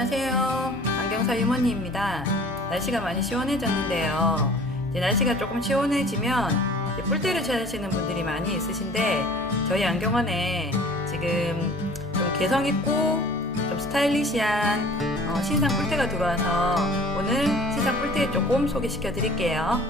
안녕하세요. 안경사 유머니입니다. 날씨가 많이 시원해졌는데요. 이제 날씨가 조금 시원해지면 이제 뿔테를 찾으시는 분들이 많이 있으신데 저희 안경원에 지금 좀 개성 있고 좀 스타일리시한 어, 신상 뿔테가 들어와서 오늘 신상 뿔테 조금 소개시켜 드릴게요.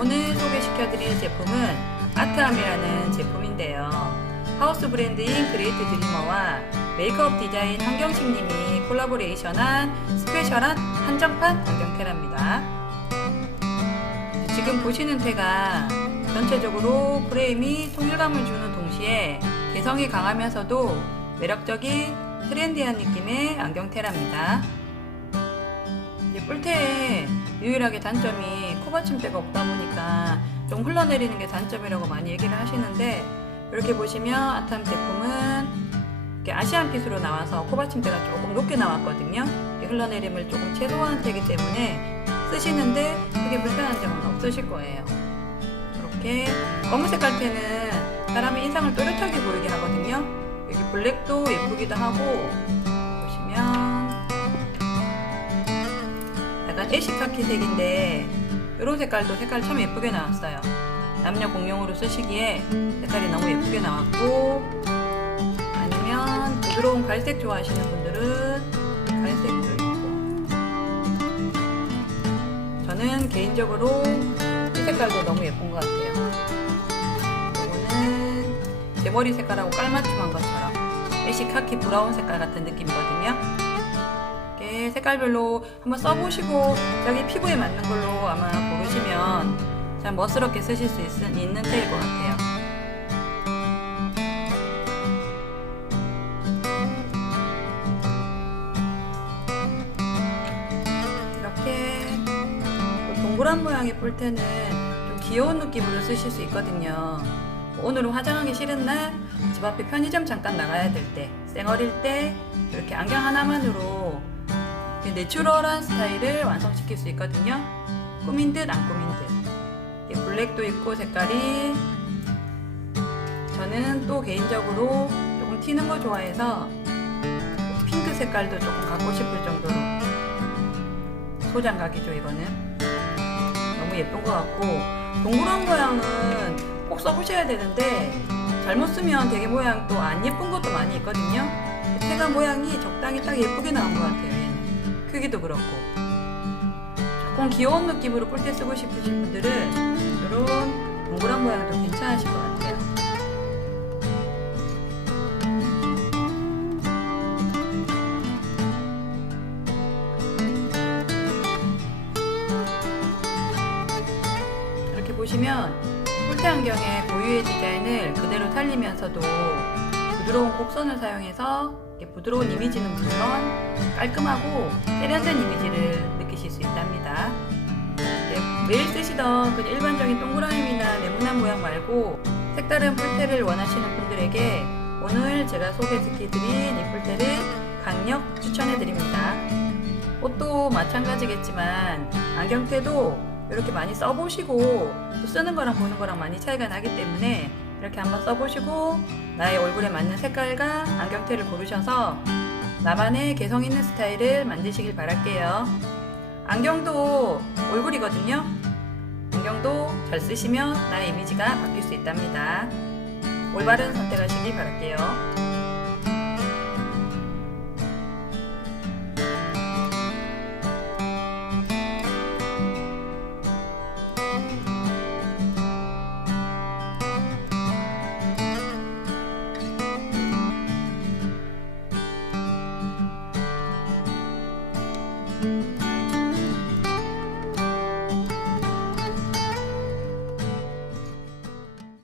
오늘 소개시켜드릴 제품은 아트암이라는 제품인데요. 하우스 브랜드인 그레이트 드리머와 메이크업 디자인 한경식님이 콜라보레이션한 스페셜한 한정판 안경테라입니다. 지금 보시는 테가 전체적으로 프레임이 통일감을 주는 동시에 개성이 강하면서도 매력적인 트렌디한 느낌의 안경테라입니다. 이제 뿔테의 유일하게 단점이 코받침대가 없다 보니까 좀 흘러내리는 게 단점이라고 많이 얘기를 하시는데 이렇게 보시면 아탐 제품은 이렇게 아시안 핏으로 나와서 코받침대가 조금 높게 나왔거든요. 흘러내림을 조금 최소화한 테기 때문에 쓰시는데 크게 불편한 점은 없으실 거예요. 이렇게 검은 색 깔 테는 사람의 인상을 또렷하게 보이게 하거든요. 여기 블랙도 예쁘기도 하고 보시면 약간 애쉬 카키 색인데 이런 색깔도 색깔 참 예쁘게 나왔어요. 남녀 공용으로 쓰시기에 색깔이 너무 예쁘게 나왔고 아니면 부드러운 갈색 좋아하시는 분들은 갈색도 있고 저는 개인적으로 이 색깔도 너무 예쁜 것 같아요. 이거는 제 머리 색깔하고 깔맞춤한 것처럼 애쉬 카키 브라운 색깔 같은 느낌이거든요. 이렇게 색깔별로 한번 써보시고 자기 피부에 맞는 걸로 아마 고르시면 참 멋스럽게 쓰실 수 있, 있는 테일 것 같아요. 이렇게 또 동그란 모양의 뿔테는 좀 귀여운 느낌으로 쓰실 수 있거든요. 오늘은 화장하기 싫은 날 집 앞에 편의점 잠깐 나가야 될 때, 쌩얼일 때 이렇게 안경 하나만으로 내추럴한 스타일을 완성시킬 수 있거든요. 꾸민 듯 안 꾸민 듯. 블랙도 있고 색깔이 저는 또 개인적으로 조금 튀는 거 좋아해서 핑크 색깔도 조금 갖고 싶을 정도로 소장각이죠 이거는 너무 예쁜 것 같고 동그란 모양은 꼭 써보셔야 되는데 잘못 쓰면 되게 모양 또 안 예쁜 것도 많이 있거든요 태가 모양이 적당히 딱 예쁘게 나온 것 같아요 크기도 그렇고. 조금 귀여운 느낌으로 뿔테 쓰고 싶으신 분들은 이런 동그란 모양도 괜찮으실 것 같아요. 이렇게 보시면 뿔테 안경의 고유의 디자인을 그대로 살리면서도 부드러운 곡선을 사용해서 부드러운 이미지는 물론 깔끔하고 세련된 이미지를 느끼실 수 있답니다. 네, 매일 쓰시던 그 일반적인 동그라미나 네모난 모양 말고 색다른 뿔테를 원하시는 분들에게 오늘 제가 소개시켜드린 이 뿔테를 강력 추천해드립니다. 옷도 마찬가지겠지만 안경테도 이렇게 많이 써보시고 또 쓰는 거랑 보는 거랑 많이 차이가 나기 때문에 이렇게 한번 써보시고 나의 얼굴에 맞는 색깔과 안경테를 고르셔서 나만의 개성 있는 스타일을 만드시길 바랄게요. 안경도 얼굴이거든요. 안경도 잘 쓰시면 나의 이미지가 바뀔 수 있답니다. 올바른 선택하시길 바랄게요.